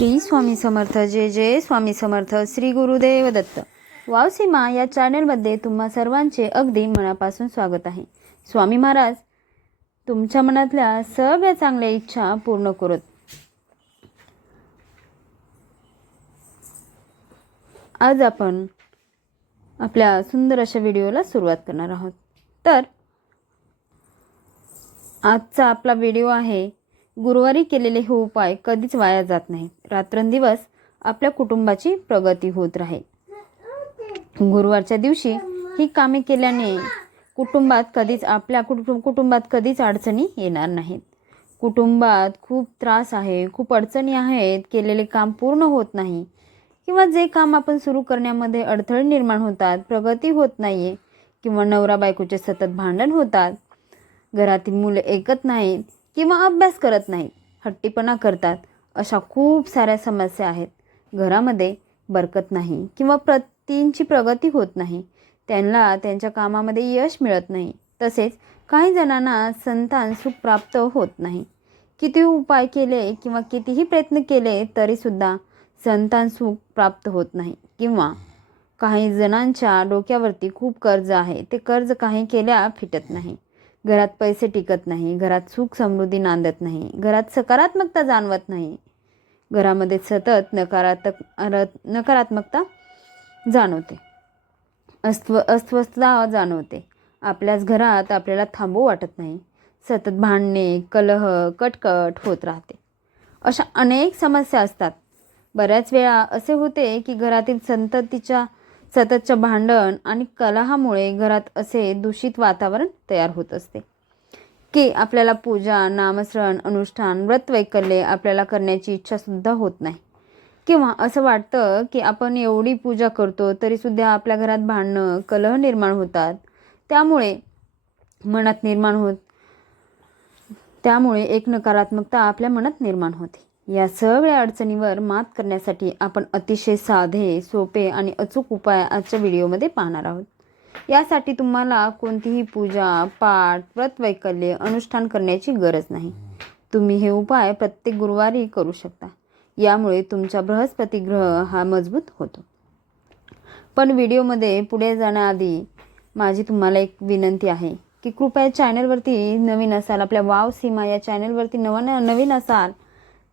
श्री स्वामी समर्थ. जय जय Swami Samarth. Shri Gurudev Datta. Wow सीमा या चॅनलमध्ये तुम्हा सर्वांचे अगदी मनापासून स्वागत आहे. स्वामी महाराज तुमच्या मनातल्या सगळ्या चांगल्या इच्छा पूर्ण करत. आज आपण आपल्या सुंदर अशा व्हिडिओला सुरुवात करणार आहोत. तर आजचा आपला व्हिडिओ आहे, गुरुवारी केलेले हे उपाय कधीच वाया जात नाहीत. रात्रंदिवस आपल्या कुटुंबाची प्रगती होत राहील. गुरुवारच्या दिवशी ही कामे केल्याने कुटुंबात कधीच अडचणी येणार नाहीत. कुटुंबात खूप त्रास आहे, खूप अडचणी आहेत, केलेले काम पूर्ण होत नाही किंवा जे काम आपण सुरू करण्यामध्ये अडथळे निर्माण होतात, प्रगती होत नाहीये किंवा नवरा बायकोचे सतत भांडण होतात, घरातील मुले ऐकत नाहीत किंवा अभ्यास करत नाहीत, हट्टीपणा करतात, अशा खूप साऱ्या समस्या आहेत. घरामध्ये बरकत नाही किंवा पतींची प्रगती होत नाही, त्यांना त्यांच्या कामामध्ये यश मिळत नाही. तसेच काही जणांना संतान सुख प्राप्त होत नाही. किती उपाय केले किंवा कितीही प्रयत्न केले तरीसुद्धा संतान सुख प्राप्त होत नाही. किंवा काही जणांच्या डोक्यावरती खूप कर्ज आहे, ते कर्ज काही केल्या फिटत नाही. घरात पैसे टिकत नाही, घरात सुख समृद्धी नांदत नाही, घरात सकारात्मकता जाणवत नाही, घरामध्ये सतत नकारात्मकता जाणवते, अस्वस्थता जाणवते. आपल्याच घरात आपल्याला थांबू वाटत नाही, सतत भांडणे, कलह, कटकट होत राहते. अशा अनेक समस्या असतात. बऱ्याच वेळा असे होते की घरातील सततच्या भांडण आणि कलहामुळे घरात असे दूषित वातावरण तयार होत असते की आपल्याला पूजा, नामस्मरण, अनुष्ठान, व्रतवैकल्ये आपल्याला करण्याची इच्छा सुद्धा होत नाही. किंवा असं वाटतं की आपण एवढी पूजा करतो तरीसुद्धा आपल्या घरात भांडणं, कलह निर्माण होतात. त्यामुळे एक नकारात्मकता आपल्या मनात निर्माण होते. या सगळ्या अडचणीवर मात करण्यासाठी आपण अतिशय साधे, सोपे आणि अचूक उपाय आजच्या व्हिडिओमध्ये पाहणार आहोत. यासाठी तुम्हाला कोणतीही पूजा, पाठ, व्रतवैकल्ये, अनुष्ठान करण्याची गरज नाही. तुम्ही हे उपाय प्रत्येक गुरुवारी करू शकता. यामुळे तुमचा बृहस्पती ग्रह हा मजबूत होतो. पण व्हिडिओमध्ये पुढे जाण्याआधी माझी तुम्हाला एक विनंती आहे की कृपया चॅनलवरती नवीन असाल, आपल्या वाव सीमा या चॅनलवरती नवीन असाल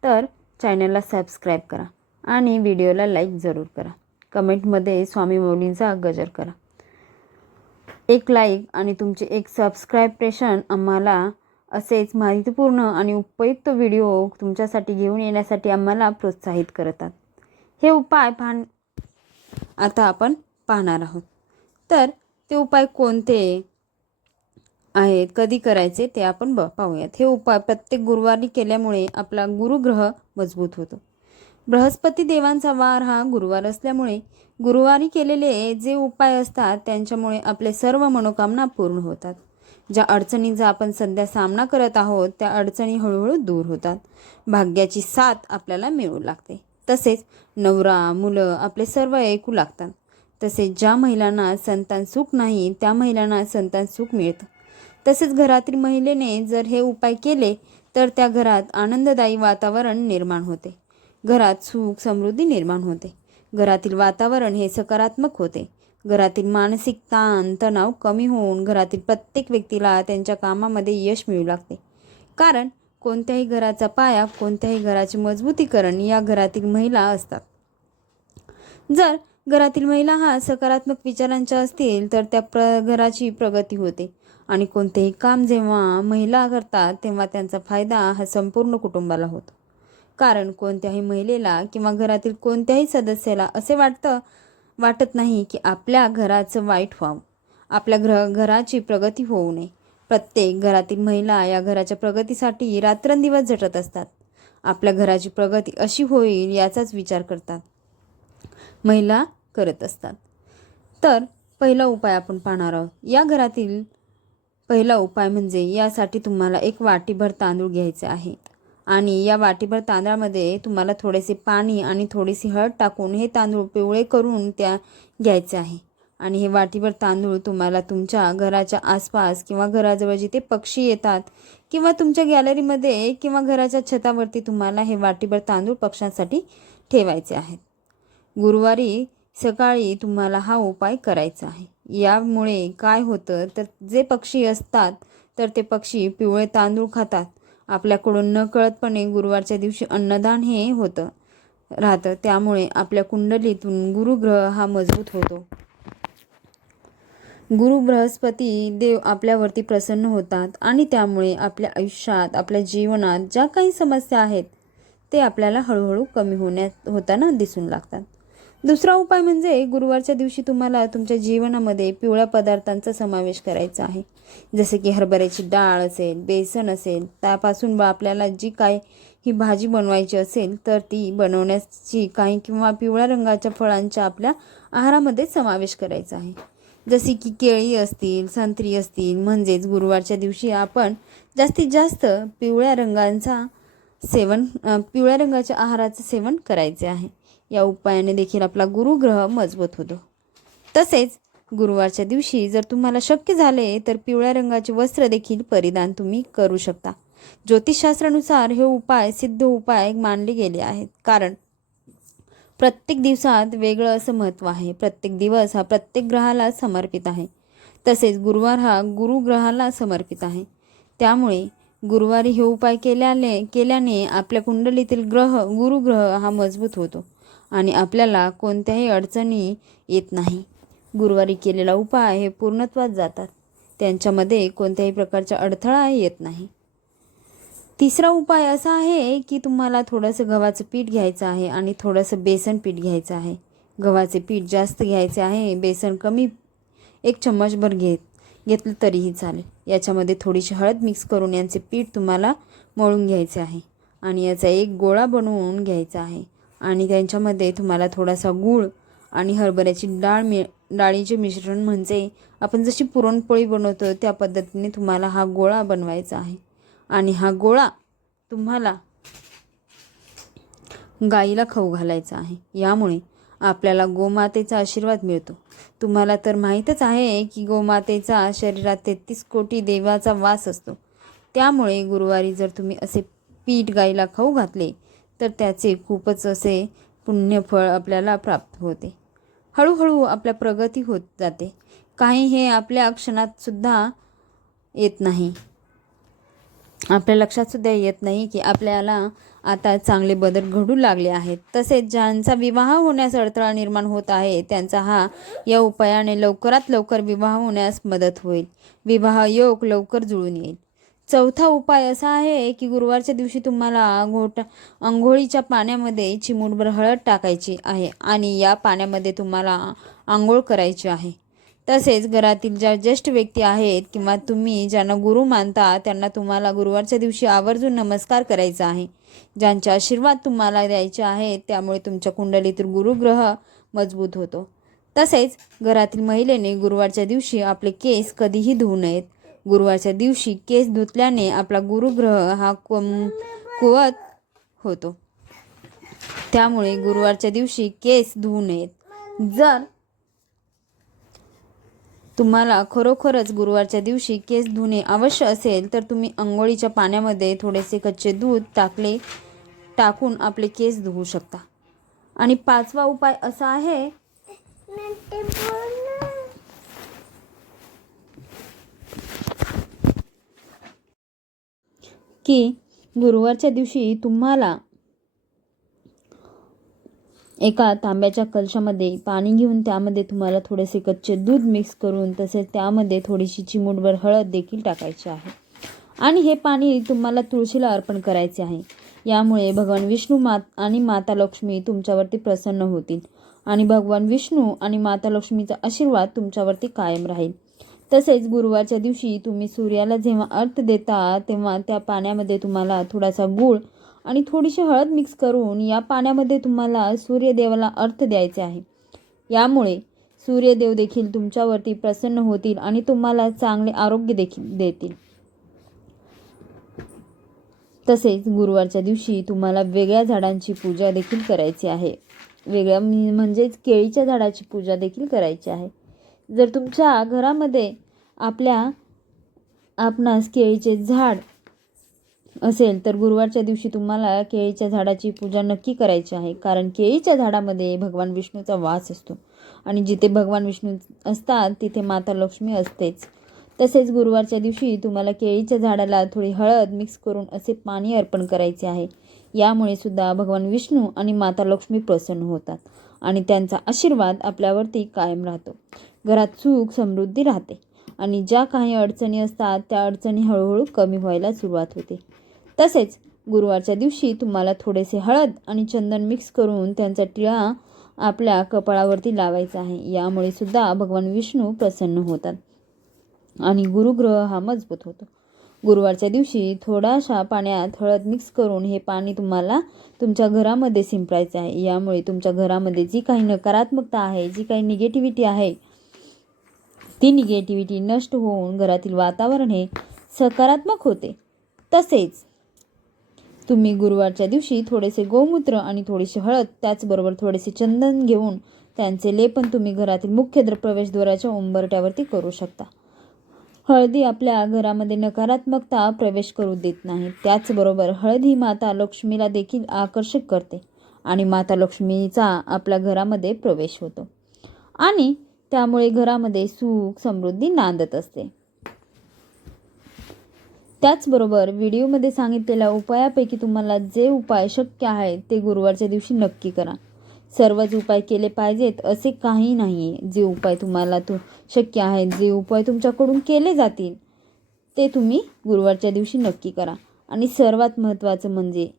तर चॅनलला सबस्क्राईब करा आणि व्हिडिओला लाईक जरूर करा. कमेंटमध्ये स्वामी माऊलींचा गजर करा. एक लाईक आणि तुमचे एक सबस्क्रायबेशन आम्हाला असेच माहितीपूर्ण आणि उपयुक्त व्हिडिओ तुमच्यासाठी घेऊन येण्यासाठी आम्हाला प्रोत्साहित करतात. हे उपाय आता आपण पाहणार आहोत. तर ते उपाय कोणते आहेत, कधी करायचे ते आपण पाहूयात. हे उपाय प्रत्येक गुरुवारी केल्यामुळे आपला गुरुग्रह मजबूत होतो. बृहस्पती देवांचा वार हा गुरुवार असल्यामुळे गुरुवारी केलेले जे उपाय असतात त्यांच्यामुळे आपले सर्व मनोकामना पूर्ण होतात. ज्या अडचणींचा आपण सध्या सामना करत आहोत त्या अडचणी हळूहळू दूर होतात. भाग्याची साथ आपल्याला मिळू लागते. तसेच नवरा, मुलं आपले सर्व ऐकू लागतात. तसेच ज्या महिलांना संतान सुख नाही त्या महिलांना संतान सुख मिळतं. तसेच घरातील महिलेने जर हे उपाय केले तर त्या घरात आनंददायी वातावरण निर्माण होते. घरात सुख समृद्धी निर्माण होते. घरातील वातावरण हे सकारात्मक होते. घरातील मानसिक ताण तणाव कमी होऊन घरातील प्रत्येक व्यक्तीला त्यांच्या कामामध्ये यश मिळू लागते. कारण कोणत्याही घराचा पाया, कोणत्याही घराचे मजबूतीकरण या घरातील महिला असतात. जर घरातील महिला हा सकारात्मक विचारांच्या असतील तर त्या घराची प्रगती होते आणि कोणतेही काम जेव्हा महिला करतात तेव्हा त्यांचा फायदा हा संपूर्ण कुटुंबाला होतो. कारण कोणत्याही महिलेला किंवा घरातील कोणत्याही सदस्याला असे वाटत नाही की आपल्या घराचं वाईट व्हावं, आपल्या घराची प्रगती होऊ नये. प्रत्येक घरातील महिला या घराच्या प्रगतीसाठी रात्रंदिवस झटत असतात. आपल्या घराची प्रगती अशी होईल याचाच विचार महिला करत असतात. तर पहिला उपाय आपण पाहणार आहोत. या घरातील पहिला उपाय म्हणजे यासाठी तुम्हाला एक वाटीभर तांदूळ घ्यायचे आहे आणि या वाटीभर तांदळामध्ये तुम्हाला थोडेसे पाणी आणि थोडीशी हळद टाकून हे तांदूळ पिवळे करून घ्यायचे आहे आणि हे वाटीभर तांदूळ तुम्हाला तुमच्या घराच्या आसपास किंवा घराजवळ जिथे पक्षी येतात किंवा तुमच्या गॅलरीमध्ये किंवा घराच्या छतावरती तुम्हाला हे वाटीभर तांदूळ पक्ष्यांसाठी ठेवायचे आहेत. गुरुवारी सकाळी तुम्हाला हा उपाय करायचा आहे. यामुळे काय होतं तर जे पक्षी असतात तर ते पक्षी पिवळे तांदूळ खातात. आपल्याकडून नकळतपणे गुरुवारच्या दिवशी अन्नदान हे होतं राहतं. त्यामुळे आपल्या कुंडलीतून गुरुग्रह हा मजबूत होतो. गुरु बृहस्पती देव आपल्यावरती प्रसन्न होतात आणि त्यामुळे आपल्या आयुष्यात आपल्या जीवनात ज्या काही समस्या आहेत ते आपल्याला हळूहळू कमी होताना दिसून लागतात. दुसरा उपाय म्हणजे गुरुवारच्या दिवशी तुम्हाला तुमच्या जीवनामध्ये पिवळ्या पदार्थांचा समावेश करायचा आहे. जसे की हरभऱ्याची डाळ असेल, बेसन असेल, त्यापासून आपल्याला जी काही ही भाजी बनवायची असेल तर ती बनवण्याची काही किंवा पिवळ्या रंगाच्या फळांच्या आपल्या आहारामध्ये समावेश करायचा आहे. जसे की केळी असतील, संत्री असतील. म्हणजेच गुरुवारच्या दिवशी आपण जास्तीत जास्त पिवळ्या रंगाच्या आहाराचं सेवन करायचे आहे. या उपायाने देखील आपला गुरुग्रह मजबूत होतो. तसेच गुरुवारच्या दिवशी जर तुम्हाला शक्य झाले तर पिवळ्या रंगाचे वस्त्र देखील परिधान तुम्ही करू शकता. ज्योतिषशास्त्रानुसार हे उपाय सिद्ध उपाय मानले गेले आहेत, कारण प्रत्येक दिवसात वेगळं असं महत्त्व आहे. प्रत्येक दिवस हा प्रत्येक ग्रहाला समर्पित आहे. तसेच गुरुवार हा गुरुग्रहाला समर्पित आहे. त्यामुळे गुरुवारी हे उपाय केल्याने आपल्या कुंडलीतील गुरुग्रह हा मजबूत होतो आणि आपल्याला कोणत्याही अडचणी येत नाही. गुरुवारी केलेला उपाय हे पूर्णत्वास जातात. त्यांच्यामध्ये कोणत्याही प्रकारचा अडथळा येत नाही. तिसरा उपाय असा आहे की तुम्हाला थोडंसं गव्हाचं पीठ घ्यायचं आहे आणि थोडंसं बेसन पीठ घ्यायचं आहे. गव्हाचे पीठ जास्त घ्यायचे आहे, बेसन कमी 1 चम्मचभर घेतलं तरीही चालेल. याच्यामध्ये थोडीशी हळद मिक्स करून यांचे पीठ तुम्हाला मळून घ्यायचे आहे आणि याचा एक गोळा बनवून घ्यायचा आहे आणि त्यांच्यामध्ये तुम्हाला थोडासा गूळ आणि हरभऱ्याची डाळीचे मिश्रण, म्हणजे आपण जशी पुरणपोळी बनवतो त्या पद्धतीने तुम्हाला हा गोळा बनवायचा आहे आणि हा गोळा तुम्हाला गाईला खाऊ घालायचा आहे. यामुळे आपल्याला गोमातेचा आशीर्वाद मिळतो. तुम्हाला तर माहीतच आहे की गोमातेचा शरीरात 33 कोटी देवाचा वास असतो. त्यामुळे गुरुवारी जर तुम्ही असे पीठ गाईला खाऊ घातले तर त्याचे खूपच असे पुण्यफळ आपल्याला प्राप्त होते. हळूहळू आपल्या प्रगती होत जाते. काही हे आपल्या क्षणात सुद्धा येत नाही. आपल्या लक्षात सुद्धा येत नाही की आपल्याला आता चांगले बदल घडू लागले आहेत. तसेच ज्यांचा विवाह होण्यास अडथळा निर्माण होत आहे त्यांचा या उपायाने लवकरात लवकर विवाह होण्यास मदत होईल. विवाह योग लवकर जुळून येईल. चौथा उपाय असा आहे की गुरुवारच्या दिवशी तुम्हाला अंघोळीच्या पाण्यामध्ये चिमूटभर हळद टाकायची आहे आणि या पाण्यामध्ये तुम्हाला आंघोळ करायची आहे. तसेच घरातील ज्या ज्येष्ठ व्यक्ती आहेत किंवा तुम्ही ज्यांना गुरु मानता त्यांना तुम्हाला गुरुवारच्या दिवशी आवर्जून नमस्कार करायचा आहे. ज्यांचे आशीर्वाद तुम्हाला द्यायचे आहेत, त्यामुळे तुमच्या कुंडलीतील गुरुग्रह मजबूत होतो. तसेच घरातील महिलेने गुरुवारच्या दिवशी आपले केस कधीही धुवू नयेत. गुरुवारच्या दिवशी केस धुतल्याने आपला गुरुग्रह हा कुवत होतो. त्यामुळे गुरुवारच्या दिवशी केस धुवू नयेत. जर तुम्हाला खरोखरच गुरुवारच्या दिवशी केस धुणे आवश्यक असेल तर तुम्ही अंघोळीच्या पाण्यामध्ये थोडेसे कच्चे दूध टाकून आपले केस धुवू शकता. आणि पाचवा उपाय असा आहे की गुरुवारच्या दिवशी तुम्हाला एका तांब्याच्या कलशामध्ये पाणी घेऊन त्यामध्ये तुम्हाला थोडेसे कच्चे दूध मिक्स करून तसेच त्यामध्ये थोडीशी चिमूटभर हळद देखील टाकायची आहे आणि हे पाणी तुम्हाला तुळशीला अर्पण करायचे आहे. यामुळे भगवान विष्णू आणि माता लक्ष्मी तुमच्यावरती प्रसन्न होतील आणि भगवान विष्णू आणि माता लक्ष्मीचा आशीर्वाद तुमच्यावरती कायम राहील. तसेच गुरुवारच्या दिवशी तुम्ही सूर्याला जेव्हा अर्घ्य देता तेव्हा त्या पाण्यामध्ये तुम्हाला थोडासा गूळ आणि थोडीशी हळद मिक्स करून या पाण्यामध्ये तुम्हाला सूर्यदेवाला अर्घ्य द्यायचे आहे. यामुळे सूर्यदेव देखील तुमच्यावरती प्रसन्न होतील आणि तुम्हाला चांगले आरोग्य देखील देतील. तसेच गुरुवारच्या दिवशी तुम्हाला वेगळ्या झाडांची पूजा देखील करायची आहे. वेगळ्या म्हणजेच केळीच्या झाडाची पूजा देखील करायची आहे. जर तुमच्या घरामध्ये आपणास केळीचे झाड असेल तर गुरुवारच्या दिवशी तुम्हाला केळीच्या झाडाची पूजा नक्की करायची आहे, कारण केळीच्या झाडामध्ये भगवान विष्णूचा वास असतो आणि जिथे भगवान विष्णू असतात तिथे माता लक्ष्मी असतेच. तसेच गुरुवारच्या दिवशी तुम्हाला केळीच्या झाडाला थोडी हळद मिक्स करून असे पाणी अर्पण करायचे आहे. यामुळे सुद्धा भगवान विष्णू आणि माता लक्ष्मी प्रसन्न होतात आणि त्यांचा आशीर्वाद आपल्यावरती कायम राहतो. घरात सुख समृद्धी राहते आणि ज्या काही अडचणी असतात त्या अडचणी हळूहळू कमी व्हायला सुरुवात होते. तसेच गुरुवारच्या दिवशी तुम्हाला थोडेसे हळद आणि चंदन मिक्स करून त्यांचा टिळा आपल्या कपाळावरती लावायचा आहे. यामुळे सुद्धा भगवान विष्णू प्रसन्न होतात आणि गुरुग्रह हा मजबूत होतो. गुरुवारच्या दिवशी थोड्याशा पाण्यात हळद मिक्स करून हे पाणी तुम्हाला तुमच्या घरामध्ये शिंपडायचे आहे. यामुळे तुमच्या घरामध्ये जी काही नकारात्मकता आहे, जी काही निगेटिव्हिटी आहे, ती निगेटिव्हिटी नष्ट होऊन घरातील वातावरण हे सकारात्मक होते. तसेच तुम्ही गुरुवारच्या दिवशी थोडेसे गोमूत्र आणि थोडीशी हळद त्याचबरोबर थोडेसे चंदन घेऊन त्यांचे लेपन तुम्ही घरातील मुख्य प्रवेशद्वाराच्या उंबरठ्यावरती करू शकता. हळदी आपल्या घरामध्ये नकारात्मकता प्रवेश करू देत नाही. त्याचबरोबर हळद ही माता लक्ष्मीला देखील आकर्षक करते आणि माता लक्ष्मीचा आपल्या घरामध्ये प्रवेश होतो आणि त्यामुळे घरामध्ये सुख समृद्धी नांदत असते. त्याचबरोबर व्हिडिओमध्ये सांगितलेल्या उपायापैकी तुम्हाला जे उपाय शक्य आहेत ते गुरुवारच्या दिवशी नक्की करा. सर्वच उपाय केले पाहिजेत असे काही नाही आहे. जे उपाय तुम्हाला शक्य आहेत, जे उपाय तुमच्याकडून केले जातील ते तुम्ही गुरुवारच्या दिवशी नक्की करा. आणि सर्वात महत्त्वाचं म्हणजे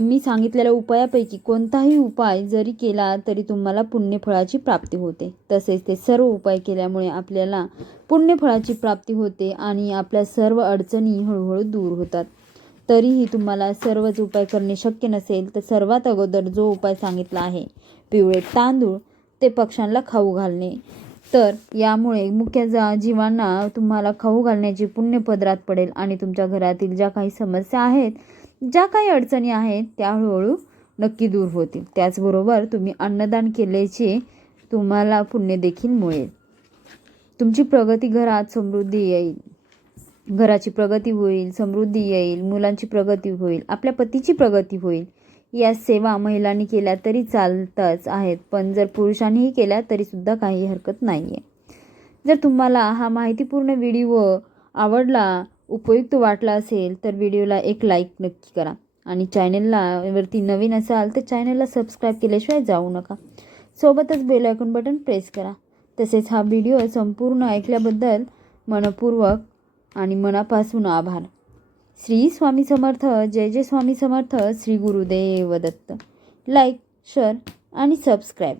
मी सांगितलेल्या उपायापैकी कोणताही उपाय जरी केला तरी तुम्हाला पुण्यफळाची प्राप्ती होते. तसेच ते सर्व उपाय केल्यामुळे आपल्याला पुण्यफळाची प्राप्ती होते आणि आपल्या सर्व अडचणी हळूहळू दूर होतात. तरीही तुम्हाला सर्वच उपाय करणे शक्य नसेल तर सर्वात अगोदर जो उपाय सांगितला आहे, पिवळे तांदूळ ते पक्ष्यांना खाऊ घालणे, तर यामुळे मुख्य जीवांना तुम्हाला खाऊ घालण्याची पुण्य पदरात पडेल आणि तुमच्या घरातील ज्या काही समस्या आहेत, ज्या काही अडचणी आहेत त्या हळूहळू नक्की दूर होतील. त्याचबरोबर तुम्ही अन्नदान केल्याचे तुम्हाला पुण्य देखील मिळेल. तुमची प्रगती घरात समृद्धी येईल, घराची प्रगती होईल, समृद्धी येईल, मुलांची प्रगती होईल, आपल्या पतीची प्रगती होईल. या सेवा महिलांनी केल्या तरी चालतच आहेत, पण जर पुरुषांनीही केल्या तरीसुद्धा काही हरकत नाही आहे. जर तुम्हाला हा माहितीपूर्ण व्हिडिओ आवडला, उपयुक्त वाटला असेल तर व्हिडिओला एक लाईक नक्की करा आणि वरती नवीन असाल तर चॅनलला सबस्क्राईब केल्याशिवाय जाऊ नका. सोबतच बेल आयकॉन बटन प्रेस करा. तसेच हा व्हिडिओ संपूर्ण ऐकल्याबद्दल मनपूर्वक आणि मनापासून आभार. श्री स्वामी समर्थ. जय जय स्वामी समर्थ. श्री गुरुदेव दत्त. लाईक, शेअर आणि सबस्क्राईब.